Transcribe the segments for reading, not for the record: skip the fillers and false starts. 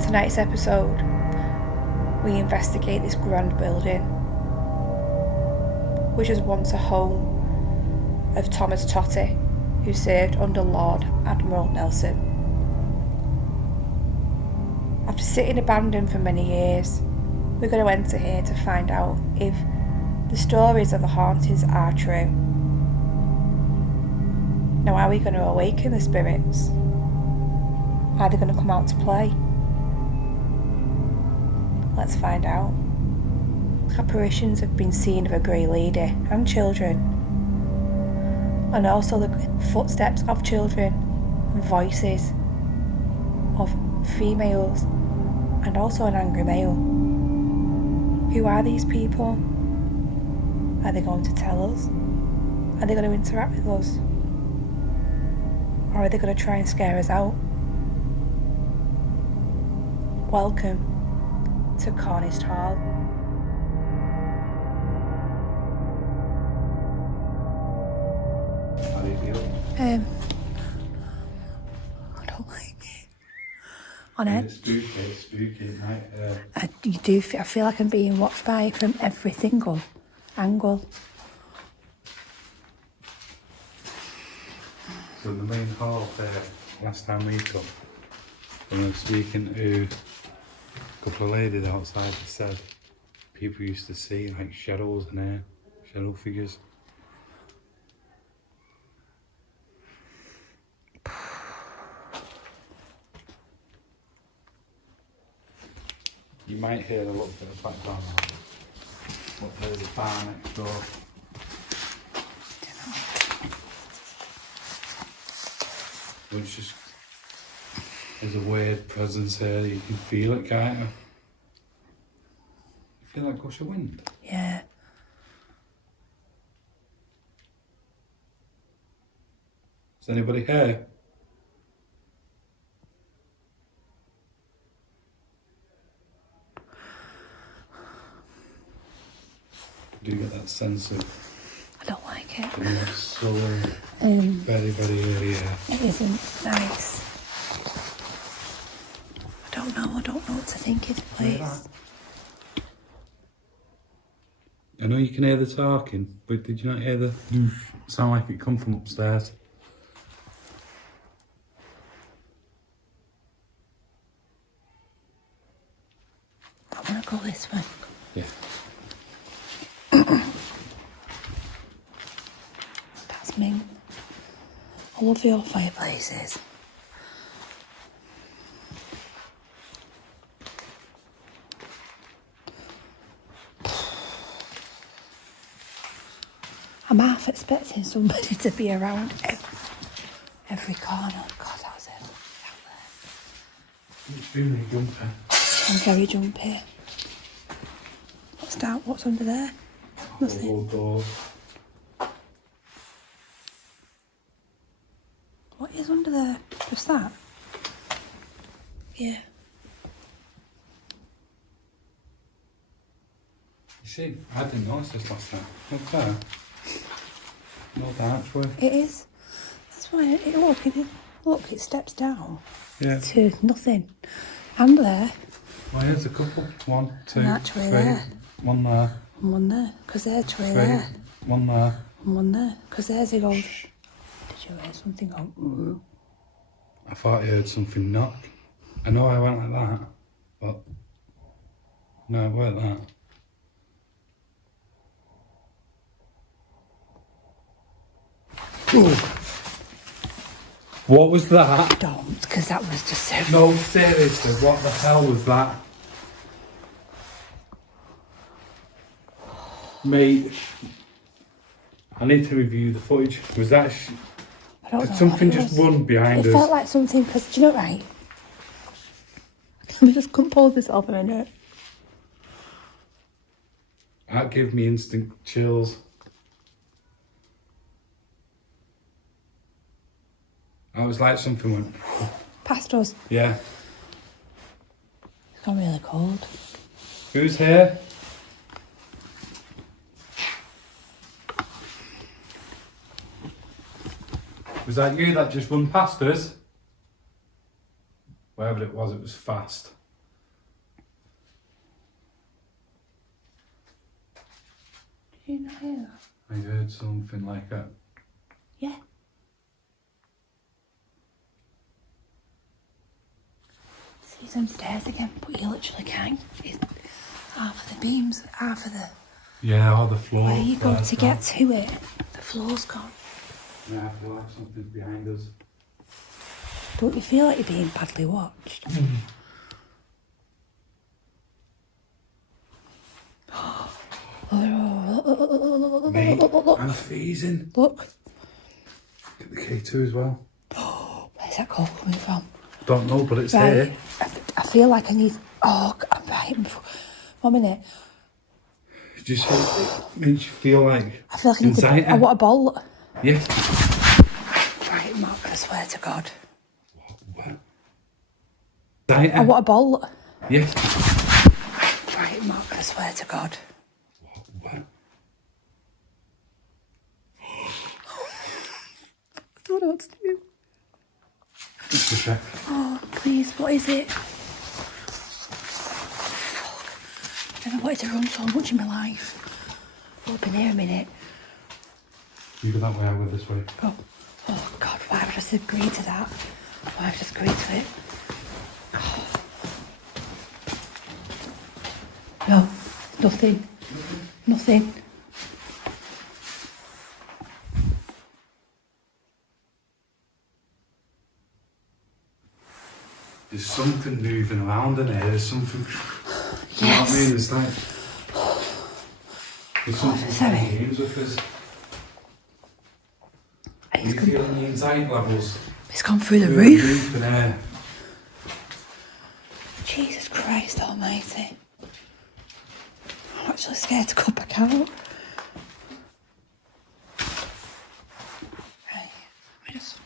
On tonight's episode, we investigate this grand building, which was once a home of Thomas Totty, who served under Lord Admiral Nelson. After sitting abandoned for many years, we're going to enter here to find out if the stories of the hauntings are true. Now, are we going to awaken the spirits? Are they going to come out to play? Let's find out. Apparitions have been seen of a grey lady and children, and also the footsteps of children and voices of females, and also an angry male. Who are these people? Are they going to tell us? Are they going to interact with us? Or are they going to try and scare us out? Welcome to Cornist Hall. How do you feel? I don't like it. On it. It's spooky at night. I feel like I'm being watched by from every single angle. So the main hall there, last time we come, when I was speaking to a couple of ladies outside, they said people used to see like shadows in there, shadow figures. You might hear a little bit of background noise. But there's a bar next door. Which just, there's a weird presence here, you can feel it, can't you? You feel like gush of wind? Yeah. Is anybody here? Do you get that sense of? I don't like it. It's so very, very eerie. It isn't nice. I don't know what to think of the place. I know you can hear the talking, but did you not hear the sound like it come from upstairs? I want to go this way. Yeah. That's me. I love your fireplaces. I'm half expecting somebody to be around every corner. God, that was it. Out there. Extremely jumpy. I'm very jumpy. What's under there? Nothing. Door. What is under there? Just that? Yeah. You see, I didn't notice this last time. Look there. No archway. It is. That's why look, it steps down to nothing. And there. Well, here's a couple. 1, 2, An archway 3. there. One there. And one there. Because there's a tray 3. there. One there. And one there. Because there's a gold. Did you hear something go? I thought I heard something knock. I know I went like that, but no, it weren't that. Ooh. What was that? Don't, because that was just so... No, seriously, what the hell was that? Mate, I need to review the footage. Was that... I don't Did know something what it just was. run behind It us? felt like something, because, do you know right? Let me just compose this off a minute. That gave me instant chills. I was like something went... Past us. Yeah. It's gone really cold. Who's here? Was that you that just run past us? Wherever it was fast. Did you not hear that? I heard something like that. Yeah. See some stairs again, but you literally can't. It's half of the beams, half of the... Yeah, or the floor. Where you go to get to it, the floor's gone. Yeah, I feel like something's behind us. Don't you feel like you're being badly watched? Mate, I'm freezing. Look. Get the K2 as well. Where's that call coming from? Don't know, but it's Right. here. I feel like I need... Oh, I'm right. 1 minute. Just it makes you feel like I feel like I need anxiety. to... I want a bolt. Yes. Right, Mark, I swear to God. What? Anxiety. I want a bolt. Yes. Right, Mark, I swear to God. What? I don't know what to do. Just a check. Oh, please, what is it? I've never wanted to run so much in my life. I'll be here a minute. You go that way, I go this way. Oh, oh God, why have I just agreed to that? Why have I just agreed to it? Oh. No, nothing. Nothing. There's something moving around in here. There's something. Yes. You know what I mean? It's like. There's something sorry. playing games with us. Are you feeling the anxiety levels? It's gone through the roof. In here. Jesus Christ almighty. I'm actually scared to go back out. Right, let me just...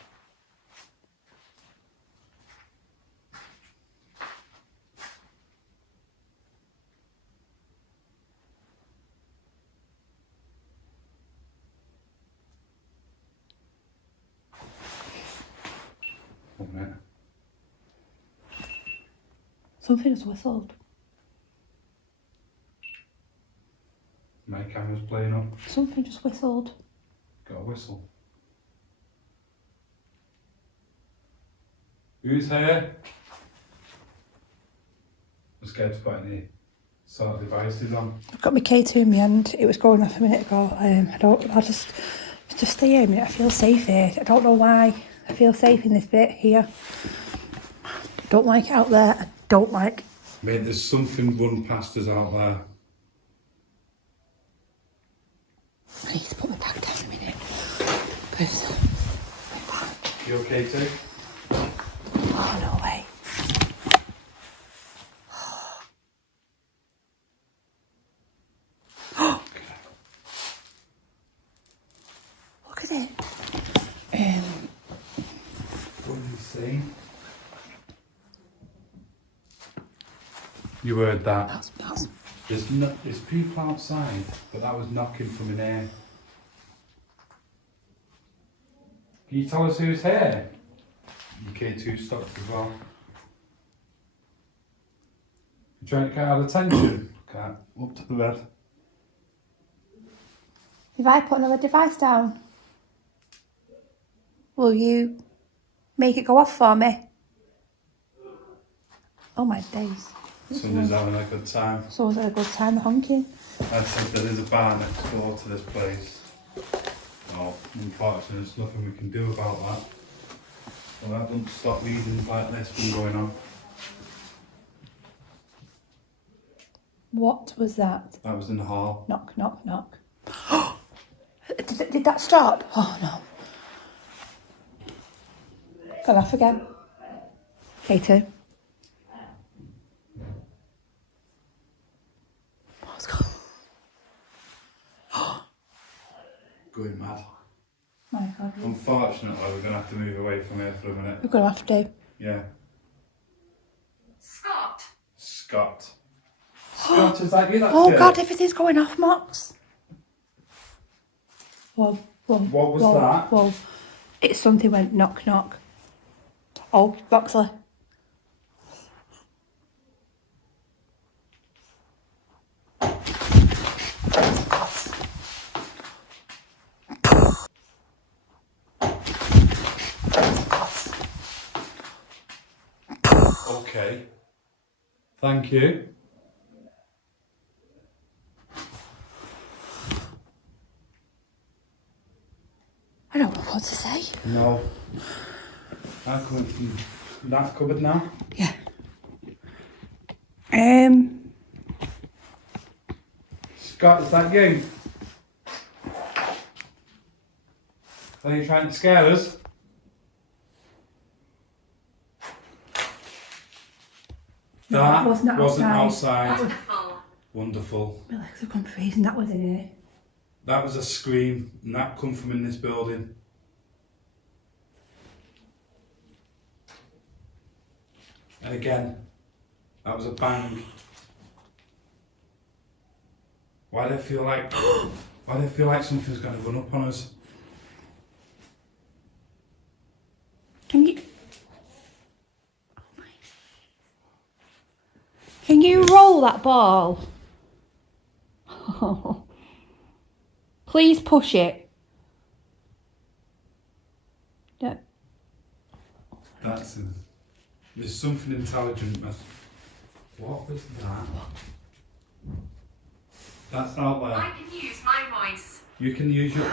One minute. Something just whistled. My camera's playing up. Something just whistled. Got a whistle. Who's here? I'm scared to put any sort of devices on. I've got my K2 in my hand. It was going off a minute ago. I'll just stay here a minute. I feel safe here. I don't know why. I feel safe in this bit here. I don't like it out there. I don't like... Mate, there's something run past us out there. I need to put my bag down a minute. Please. My bag. You okay too? Oh, no way. Look at it. What did you see? You heard that? That's... There's people outside, but that was knocking from in here. Can you tell us who's here? UK2 stopped as well. You trying to get our attention? Can't. Up to the bed. If I put another device down, will you make it go off for me? Oh my days. Somebody's having a good time. Someone's had a good time honking. I said there is a bar next door to this place. Well, unfortunately, there's nothing we can do about that. Well, that doesn't stop readings like this from going on. What was that? That was in the hall. Knock, knock, knock. Did that stop? Oh no. Gone off again. K2. What's going on? Going mad. My God. Unfortunately, we're going to have to move away from here for a minute. We're going to have to. Yeah. Scott. Scott. Scott, is that you? That's Oh it? God, everything's going off, Mox. Whoa, whoa. What was whoa, that? Whoa. It's something went knock, knock. Oh, Boxley. Okay. Thank you. I don't know what to say. No. I'm coming from that cupboard now. Yeah. Scott, is that you? Are you trying to scare us? No, That wasn't outside. Wonderful. Wonderful. My legs have gone freezing. That was in here. That was a scream, and that come from in this building. And again, that was a bang. Why do I feel like something's going to run up on us? Can you roll that ball? Please push it. Yeah. There's something intelligent. What was that? That's out there. I can use my voice. You can use your.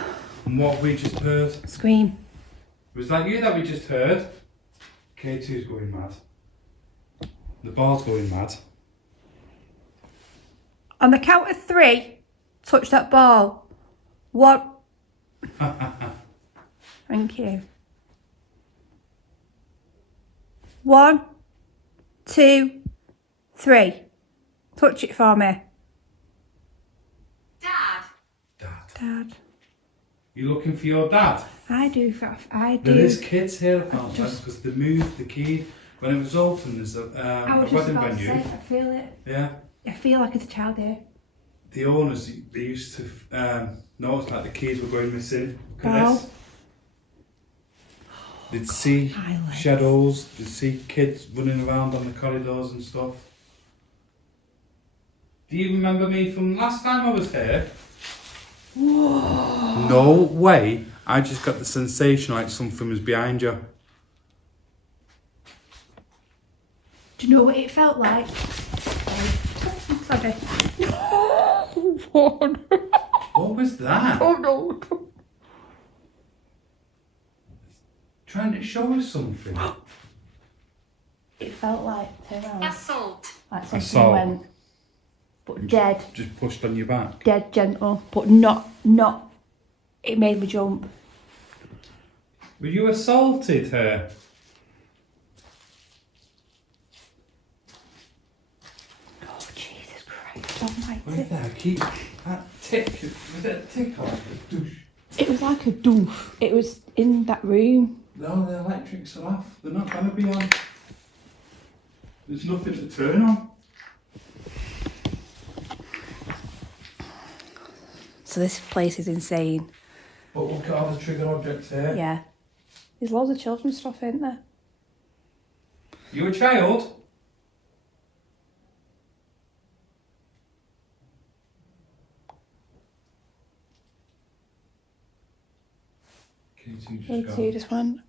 And what we just heard. Scream. Was that you that we just heard? K2's going mad. The ball's going mad. On the count of 3, touch that ball. 1. Thank you. 1, 2, 3. Touch it for me. Dad. Dad. You looking for your dad? I do. There is kids here apparently because they moved the key when it was open. There's a wedding venue. I feel it. Yeah. I feel like it's a child here. The owners, they used to notice like the keys were going missing. Look at Oh. this. They'd see Highlights. shadows. They'd see kids running around on the corridors and stuff. Do you remember me from last time I was here? Whoa. No way. I just got the sensation like something was behind you. Do you know what it felt like? Sorry. What was that? Oh no. Trying to show us something. It felt like Assault. like something Assault. went, but dead, Just pushed on your back. dead gentle, but not. It made me jump. Were you assaulted here? Oh Jesus Christ Almighty! Wait there, keep that tick. Was it a tick or like a douche? It was like a doof. It was in that room. No, the electrics are off. They're not going to be on. There's nothing to turn on. So this place is insane. But look at all the trigger objects here. Yeah. There's loads of children's stuff, isn't there? You a child? K2 just K2 just went.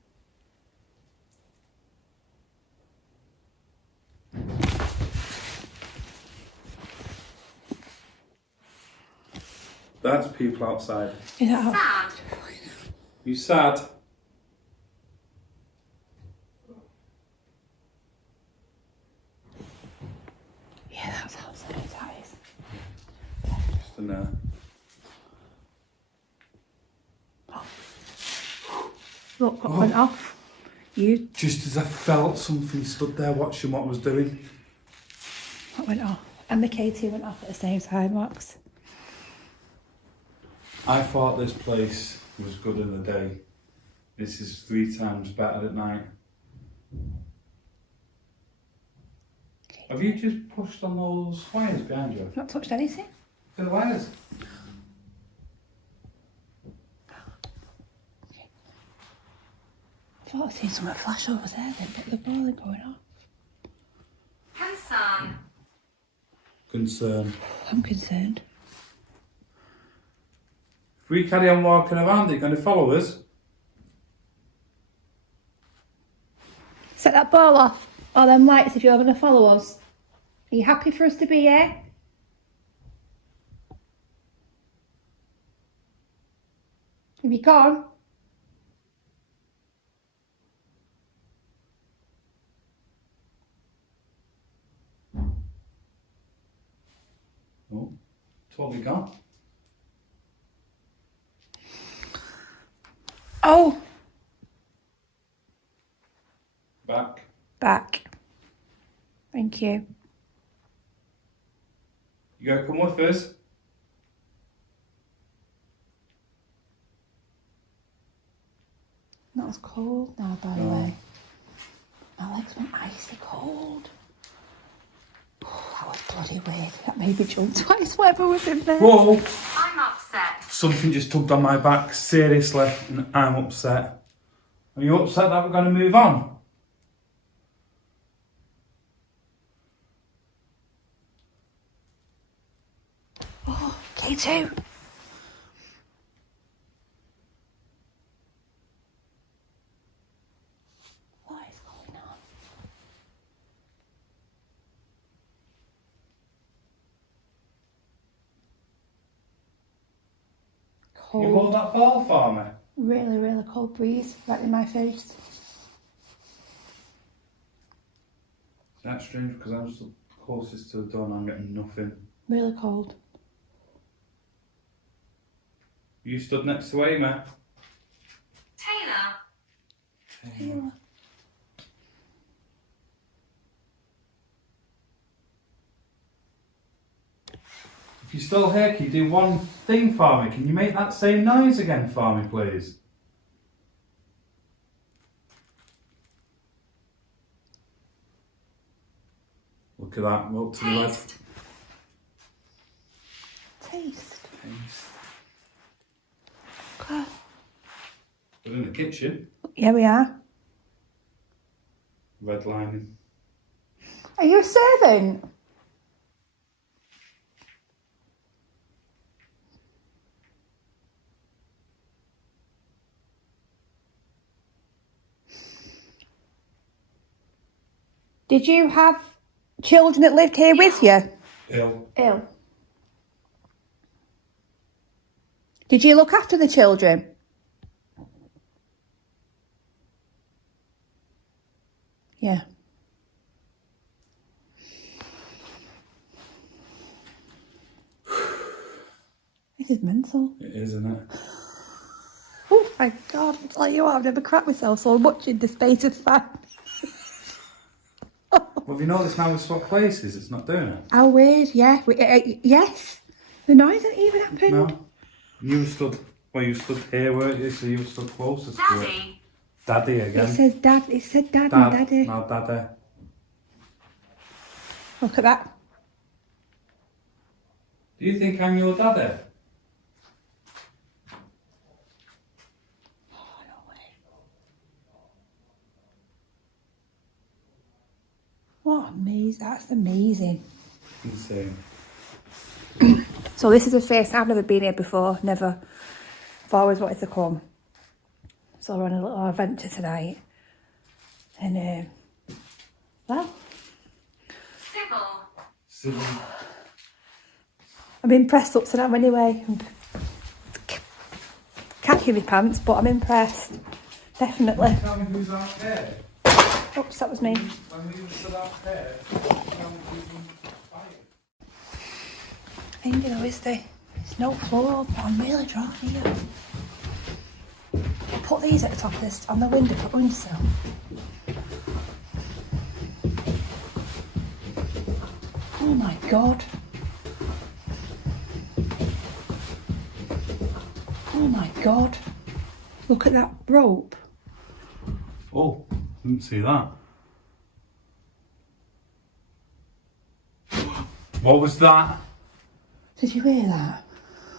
That's people outside. Is that how? Sad. You sad? Yeah, that's how scary that is. Just in there. Look, what went off? You. Just as I felt something stood there watching what I was doing. What went off? And the K2 went off at the same time, Max. I thought this place was good in the day. This is 3 times better at night. Have you just pushed on those wires behind you? Not touched anything. The wires? I thought I'd seen something flash over there then, but the ball ain't going off. Concern. Concern. I'm concerned. If we carry on walking around, they're going to follow us. Set that ball off. all them lights if you're going to follow us. Are you happy for us to be here? Have you gone? Oh, totally gone. Oh! Back. Thank you. You gotta come with us. Not as cold now, by the way. My legs went icy cold. Oh, that was bloody weird. That made me jump twice, whatever was in there. Whoa! I'm upset. Something just tugged on my back, seriously, and I'm upset. Are you upset that we're going to move on? Oh, K2. What is going on? Can you Cold. hold that ball for me? Really, really cold breeze right in my face. That's strange because I'm still closest to the door and I'm getting nothing. Really cold. You stood next to Amy. Taylor. If you're still here, can you do one thing for me? Can you make that same noise again for me, please? Look at that. Look to the left. Taste. Taste. God. We're in the kitchen. Yeah, we are. Red lining. Are you a servant? Did you have children that lived here with you? Ill. Did you look after the children? Yeah. This is mental. It is, isn't it? Oh my God, I'll tell you what, I've never cracked myself so much in the space of 5 Well, have you noticed now we swap places? It's not doing it. How weird, yeah. Yes. The noise didn't even happen. No. You stood, well, you stood here, weren't you? So you were stood closest to it. Daddy. Daddy again. It says dad, it said dad, Dad. and daddy. No, Daddy. Look at that. Do you think I'm your daddy? Oh, no way. What amazing, that's amazing. Insane. So this is a face, I've never been here before, never. I've always wanted to come. So we're on a little adventure tonight. And, well, Sybil. I'm impressed up to now anyway. I'm khaki in my pants, but I'm impressed. Definitely. Tell me who's out there. Oops, that was me. When we were stood out there, tell me who's in fire. I think, you know, it's no floor, but I'm really dry here. Put these at the top of this, on the windowsill. Oh my God. Oh my God. Look at that rope. Oh, didn't see that. What was that? Did you hear that?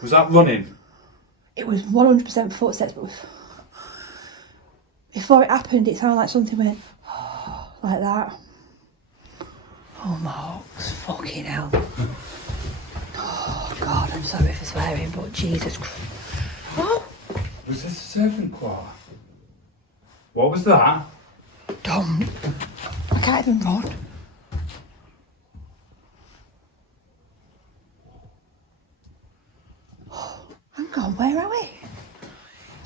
Was that running? It was 100% footsteps, but before it happened, it sounded like something went like that. Oh, Marks, fucking hell. Oh, God, I'm sorry for swearing, but Jesus Christ. Oh, Was this a serpent claw? What was that? don't. can't even run. Hang on, where are we?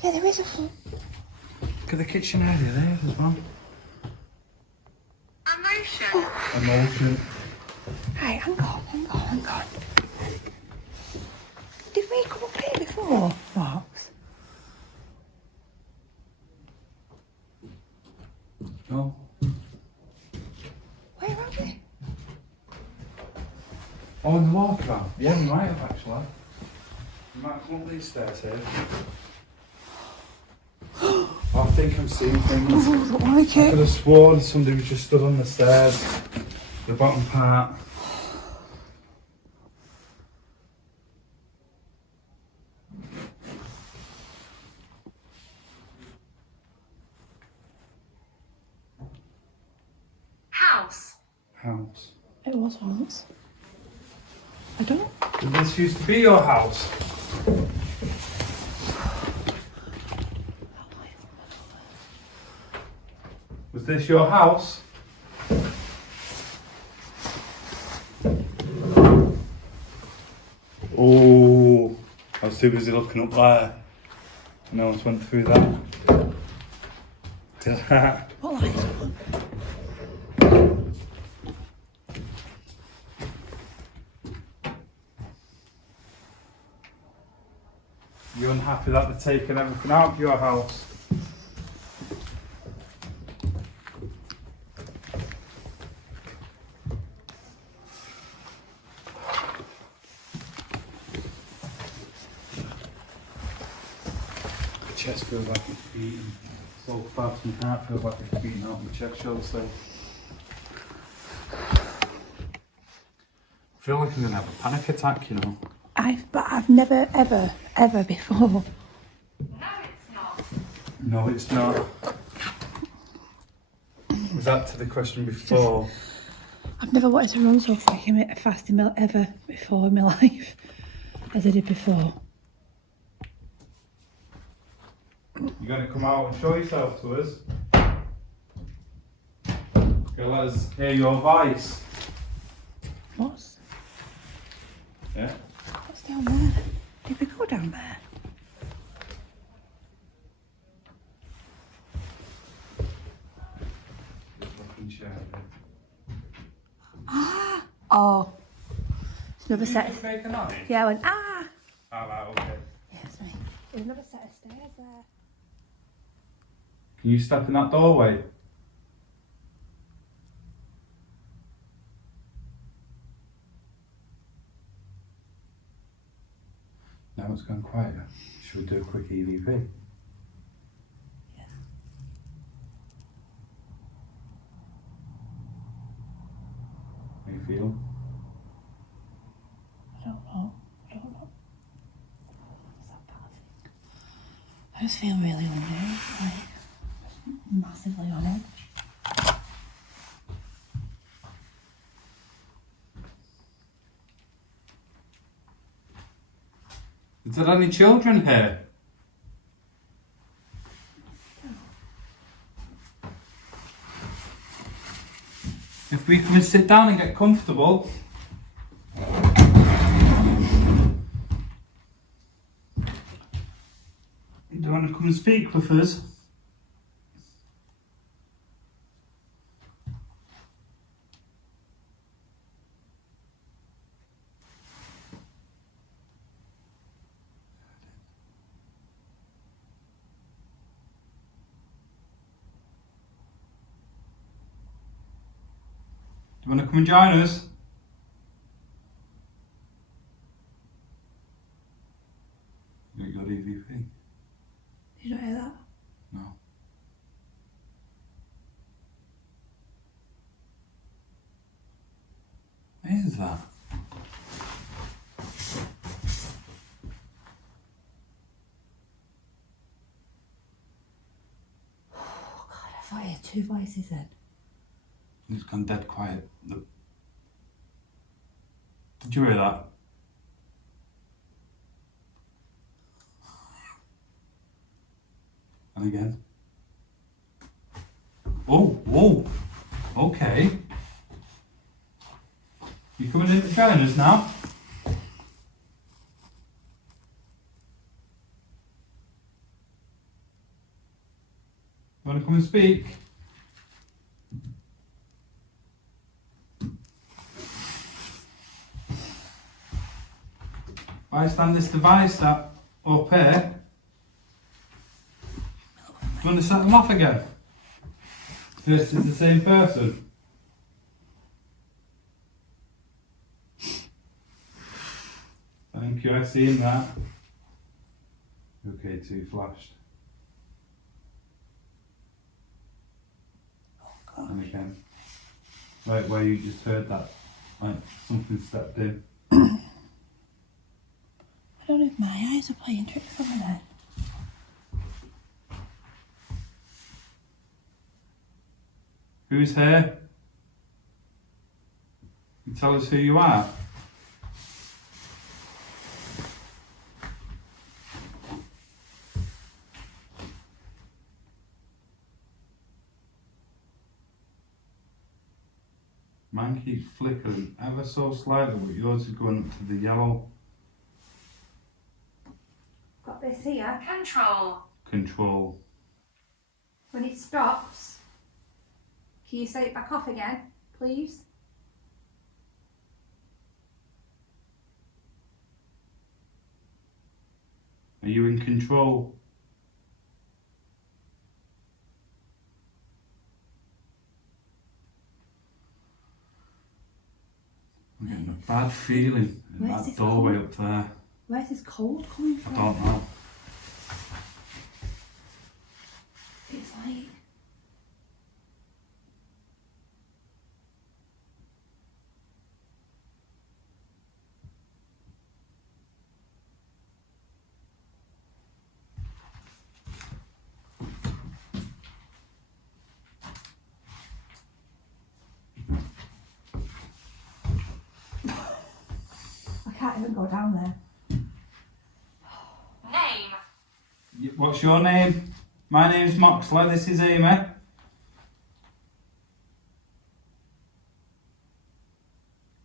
Yeah, there is a foot. Look at the kitchen area there as well. Emotion. Emotion. Right, hang on. Did we come up here before, Marks? No. Where are we? Oh, in the walkabout. Yeah, we might have actually. We might come up these stairs here. Oh, I think I'm seeing things. Oh, I don't like I it. could have sworn somebody was just stood on the stairs, the bottom part. House. House. It was once. I don't. Did this used to be your house? Was this your house? Oh, I was too busy looking up there. No one's went through that. Look at that. What light? You unhappy that they're taking everything out of your house? My chest feels like it's beating. So fast my heart feels like it's beating out my chest, shall I say. I feel like I'm gonna have a panic attack, you know. But I've never, ever before. No, it's not. No, it's not. Was that to the question before? I've never wanted to run so quick in a fasting meal ever before in my life as I did before. You're going to come out and show yourself to us? You're going to let us hear your voice? What's Yeah? down there? Did we go down there? Oh. It's another Did you set. just make a noise? Yeah, I went, ah! Ah, right, okay. Yeah, it's me. There's another set of stairs there. Can you step in that doorway? Now it's gone quieter. Should we do a quick EVP? Yeah. How you feel? I don't know. It's that bad thing. I just feel really on edge, like massively on edge. Is there any children here? If we can sit down and get comfortable. You don't want to come and speak with us? Do you want to come and join us? You got EVP? Did you not hear that? No. What is that? Oh God, I thought I had two voices then. It's gone dead quiet. Did you hear that? And again. Oh, whoa! Okay. You coming in to join us now? You want to come and speak? If I stand this device up here, you want to set them off again? This is the same person. Thank you, I seen that. Okay, 2 flashed. And again. Right where you just heard that, like something stepped in. I don't know if my eyes are playing tricks on me then. Who's here? You tell us who you are. Mine keeps flickering ever so slightly, but yours is going up to the yellow. Got this here. Control. When it stops, can you set it back off again, please? Are you in control? I'm getting a bad feeling in Where's that this doorway cold? up there. Where's this cold coming I from? don't know. It's like... I can't even go down there. Name. What's your name? My name's Moxley, this is Amy.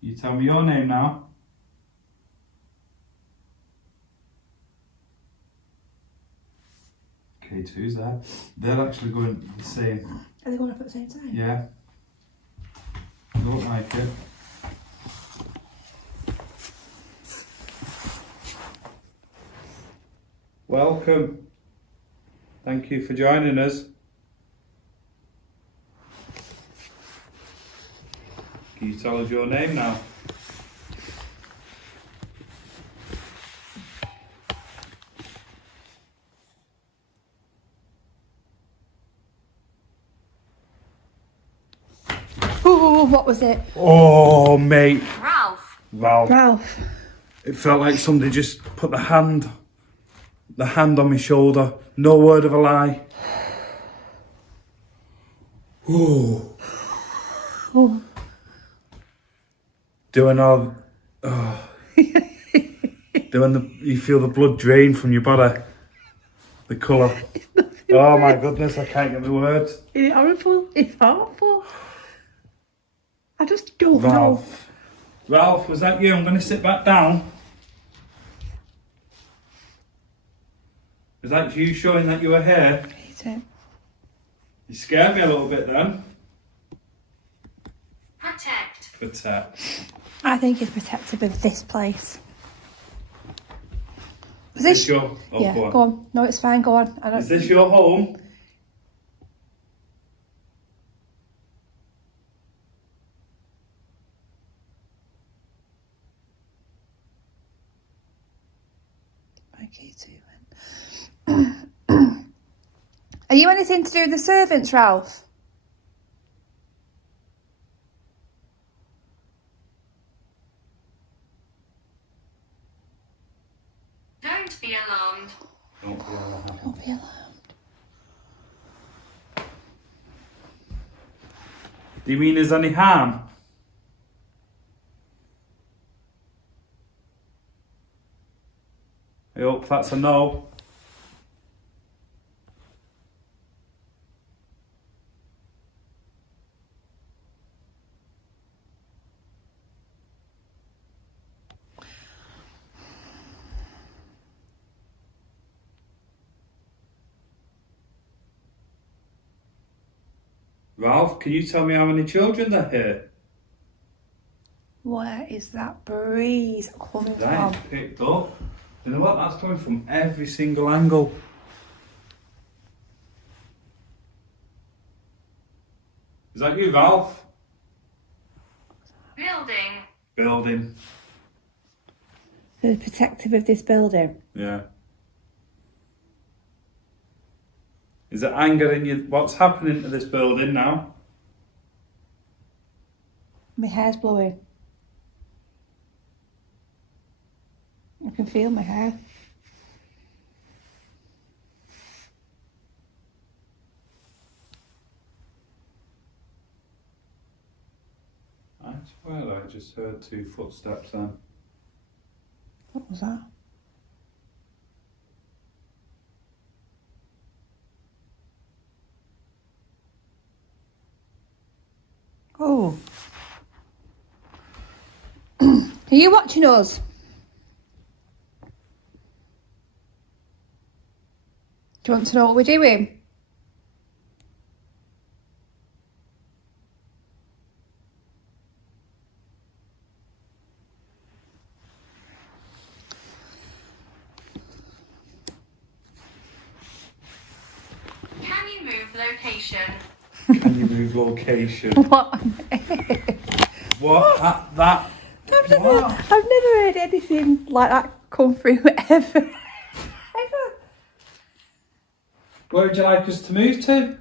You tell me your name now. K2's there. They're actually going the same. Are they going up at the same time? Yeah. They look like it. Welcome. Thank you for joining us. Can you tell us your name now? Oh, what was it? Oh, mate. Ralph. Val. Ralph. It felt like somebody just put the hand on my shoulder. No word of a lie. Ooh. Oh. Doing all... Oh. You feel the blood drain from your body. The colour. Oh my goodness, I can't get the words. Is it horrible? It's awful. I just don't know. Ralph. Ralph, was that you? I'm going to sit back down. Was that you showing that you were here? Hate it. You scared me a little bit then. Protect. I think it's protective of this place. Is this your... Oh, yeah, go on. No, it's fine, go on. Is this your home? Okay, too. Are you anything to do with the servants, Ralph? Don't be alarmed. Don't be alarmed. Don't be alarmed. Do you mean there's any harm? I hope that's a no. Ralph, can you tell me how many children are here? Where is that breeze coming That from? ain't picked up. You know what? That's coming from every single angle. Is that you, Ralph? Building. Building. The protective of this building. Yeah. Is there anger in you? What's happening to this building now? My hair's blowing. I can feel my hair. I swear I just heard 2 footsteps then. What was that? Oh. Are you watching us? Do you want to know what we're doing? Can you move location? Can you move location? What? What? That? I've never What? heard anything like that come through ever. Ever. Where would you like us to move to?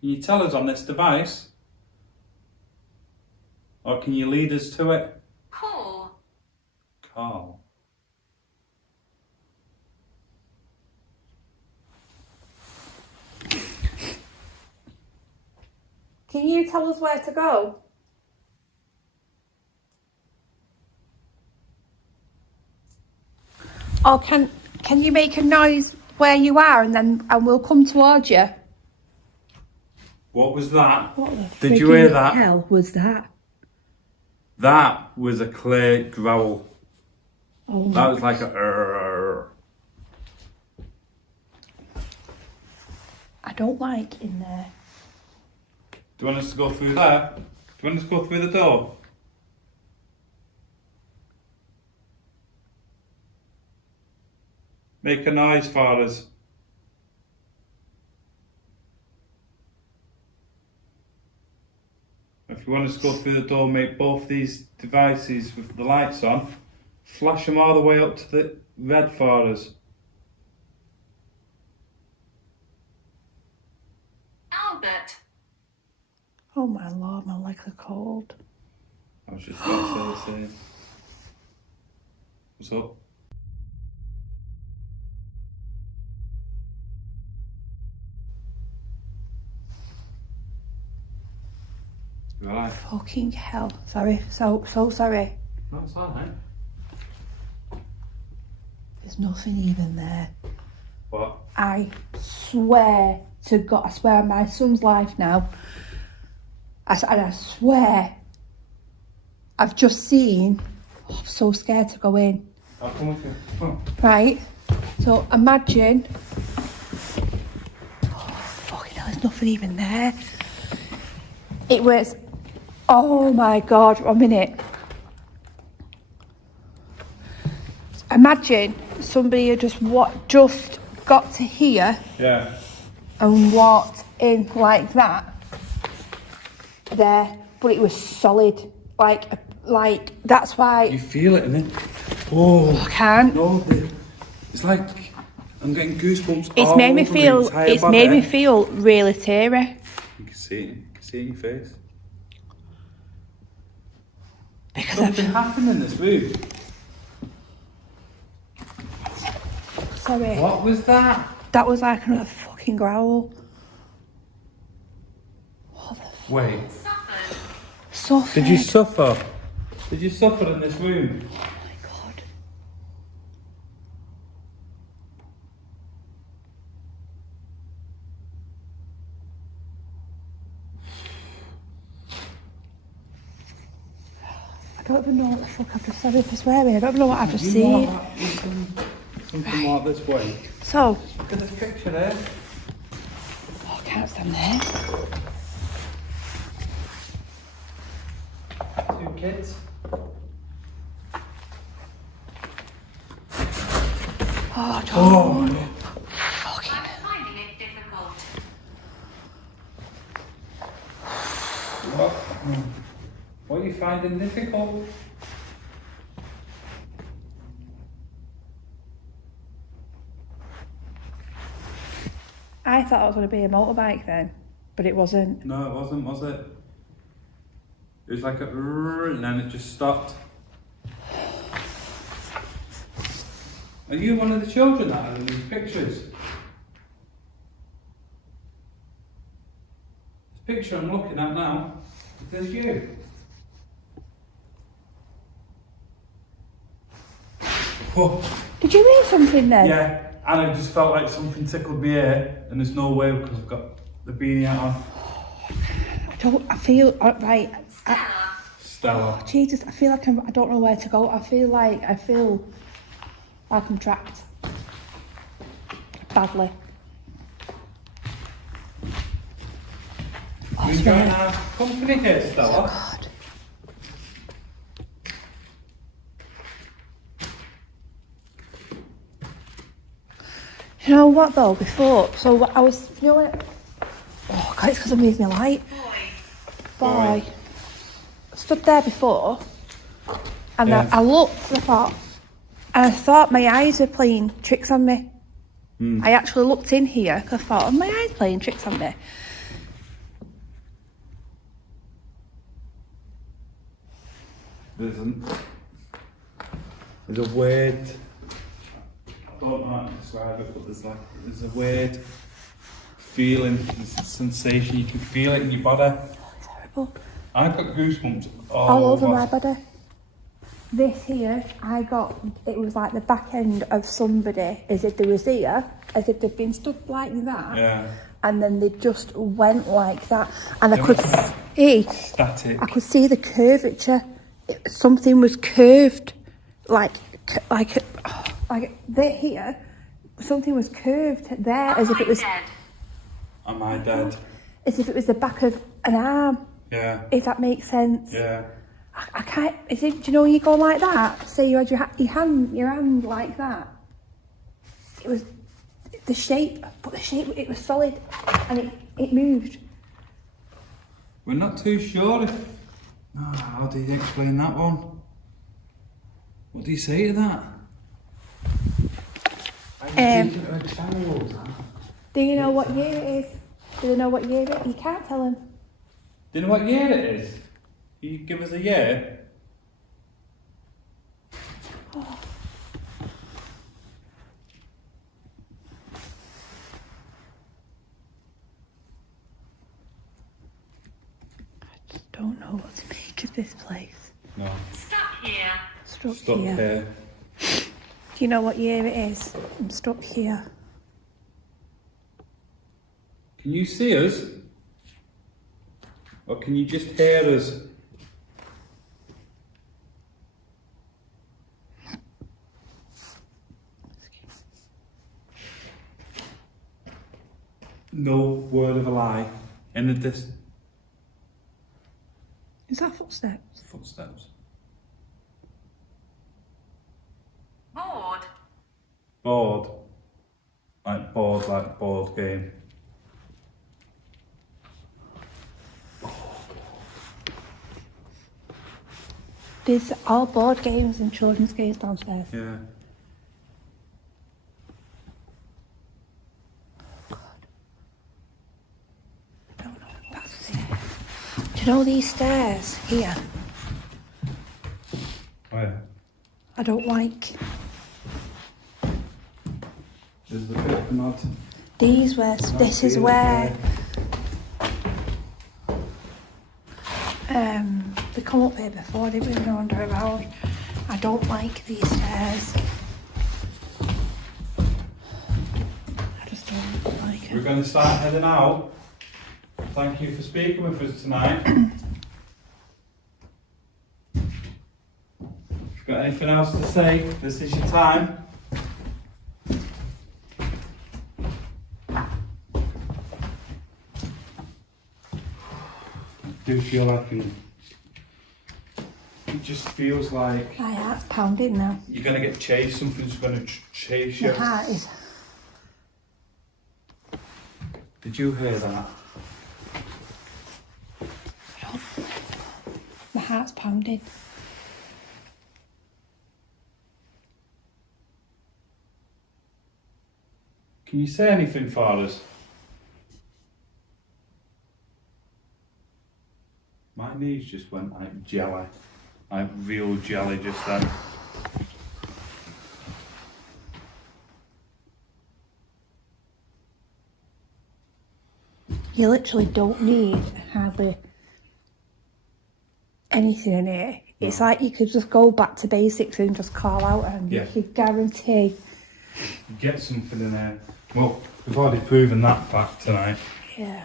Can you tell us on this device? Or can you lead us to it? Call. Carl. Can you tell us where to go? Or can you make a noise where you are and we'll come towards you? What was that? What the Did you hear friggin' that? hell was that? That was a clear growl. Oh, That was like a "Arr." I don't like in there. Do you want us to go through there? Do you want us to go through the door? Make a noise for us. If you want us to go through the door, make both these devices with the lights on, flash them all the way up to the red for us. Albert. Oh my lord, my legs are cold. I was just about to say the same. What's up? You alright? Fucking hell. Sorry, so sorry. No, it's alright. There's nothing even there. What? I swear to God, I swear on my son's life now. I swear, I've just seen. Oh, I'm so scared to go in. I'll come with you. Come on. Right? So imagine. Oh, fucking hell, there's nothing even there. It was. Oh my God, 1 minute. Imagine somebody had just got to here Yeah. and walked in like that there, but it was solid, like that's why You feel it, innit? Oh, I can't. no, it's like I'm getting goosebumps. It's all made me over feel. my entire It's body. made me feel really teary You can see it. You can see it in your face. because Something happened in this room. sorry, What was that? that was like another fucking growl. What the Wait. Suffered. suffered? Did you suffer? Did you suffer in this room? Oh my God. I don't even know what the fuck I've just said for swearing. I don't even know what I've just seen. Something like this way. So, Look at this picture there. oh, I can't stand there. 2 kids. Oh, don't. I'm finding it difficult. What are you finding difficult? I thought it was going to be a motorbike then, but it wasn't. No, it wasn't, was it? It was like a and then it just stopped. Are you one of the children that are in these pictures? This picture I'm looking at now, there's you. Oh, Did you hear something then? yeah, and I just felt like something tickled my ear, and there's no way because I've got the beanie hat on. I feel, right, Stella. Jesus, I feel like I don't know where to go. I feel like I'm trapped. Badly. You enjoying our company here, Stella? God. You know what though, before, so I was, you know what, oh God, it's because I'm moving my light. Boy. I stood there before, and Yeah. I looked, and I thought my eyes were playing tricks on me. I actually looked in here, because I thought, are my eyes playing tricks on me? There's a weird, I don't know how to describe it, but there's a weird feeling, there's a sensation, you can feel it in your body. It's horrible. I've got goosebumps All over my body. This here, it was like the back end of somebody, as if they was here, as if they'd been stuck like that. Yeah. And then they just went like that. And Yeah, I could see, Static. I could see the curvature. Something was curved, like there here. Something was curved there, as if it was, Dead. Am I dead? as if it was the back of an arm. Yeah. If that makes sense. Yeah. I can't. Is it? Do you know when you go like that? Say you had your hand like that. It was the shape, but the shape, it was solid, and it moved. We're not too sure if. Oh, how do you explain that one? What do you say to that? Do you know what year it is? Do they know what year it is? You can't tell them. Do you know what year it is? Can you give us a year? Oh. I just don't know what to make of this place. No. Stuck here. Stuck here. here. Do you know what year it is? I'm stuck here. Can you see us? Or can you just hear us? No word of a lie. In the distance. Is that footsteps? Footsteps. Bored. Board. Like board game. There's all board games and children's games downstairs. Yeah. I don't know. That's it. Do you know these stairs here? Oh yeah. I don't like. There's the bit nod. These where this is where they come up here before, they didn't even wander around. I don't like these stairs. I just don't like We're it. going to start heading out. Thank you for speaking with us tonight. Got anything else to say? This is your time. I do feel like it just feels like My heart's pounding now. you're gonna get chased. Something's gonna chase you. My heart is. Did you hear that? My heart's pounding. Can you say anything for us? My knees just went like jelly. Like real jelly just then. You literally don't need hardly anything in here. It's like you could just go back to basics and just call out and Yeah. you could guarantee. Get something in there. Well, we've already proven that fact tonight. Yeah.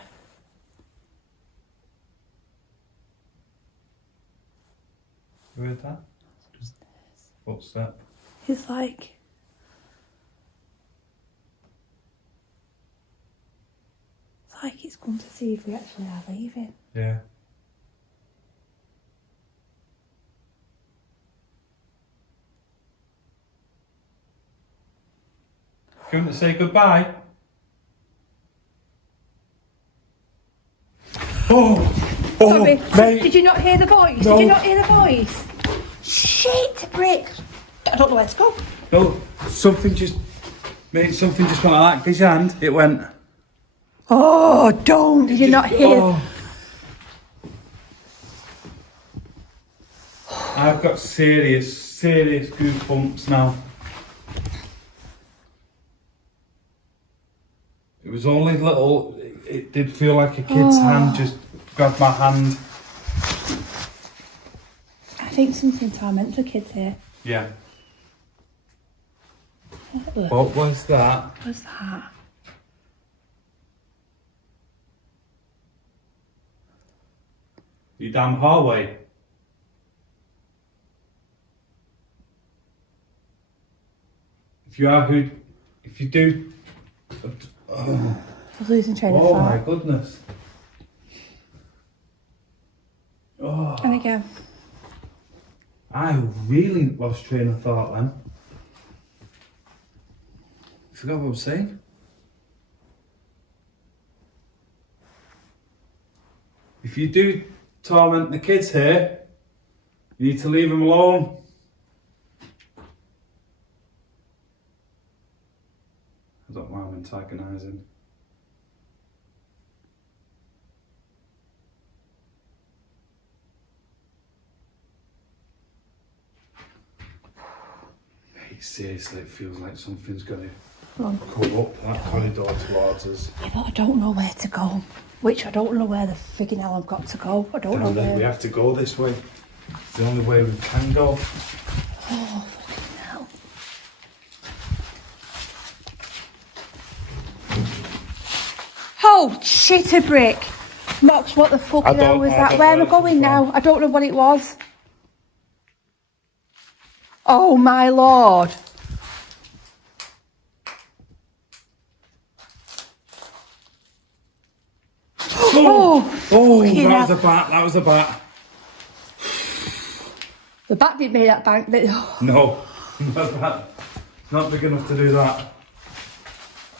You heard that? What's that? It's like. It's like it's come to see if we actually are leaving. Yeah. Do you want to say goodbye? Oh! Oh, Sorry, mate! did you not hear the voice? No. Did you not hear the voice? Shit, Brick! I don't know where to go. No, something just went like that. Give your hand. It went. Oh, don't! Did you not hear? Oh. I've got serious goosebumps now. It was only little. It did feel like a kid's hand just grabbed my hand. I think something torments the kids here. Yeah. What What was that? was that? You damn hallway. If you do. I was losing train of Oh my thought. goodness. Oh, And again. I really lost train of thought then. I forgot what I was saying. If you do torment the kids here, you need to leave them alone. I don't mind antagonising. Hey, seriously, it feels like something's going to Wrong. come up that corridor towards us. Yeah, but I don't know where to go. Which I don't know where the frigging hell I've got to go. I don't know where. We have to go this way. It's the only way we can go. Oh, fucking hell. Oh, shit a brick. Mox, what the fucking hell was that? Where am I going now? I don't know what it was. Oh, my lord. Oh, fucking that was hell. a bat. That was a bat. The bat didn't make that bank. No, it's not big enough to do that.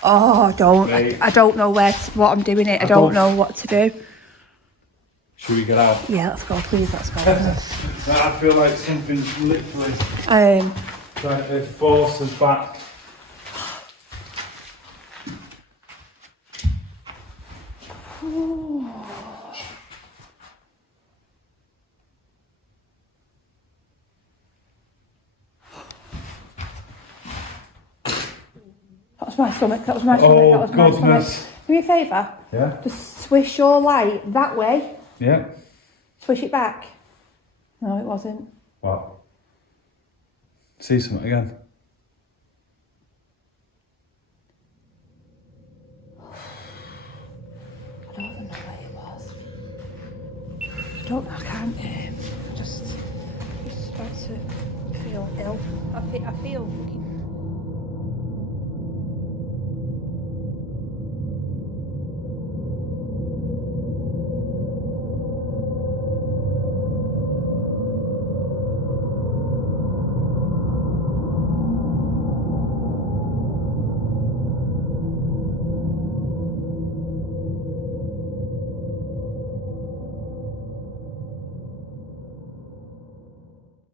Oh, I don't. Mate. I don't know what I'm doing it. I don't know what to do. Should we get out? Yeah, let's go, please. Let's go. I feel like something's literally trying to force us back. That was my stomach. That was my stomach. Oh, That was my goodness. stomach. Do me a favour. Yeah? Just swish your light that way. Yeah. Swish it back. No, it wasn't. What? See something again. I don't even know where it was. I can't. Just try to feel. know. I feel fucking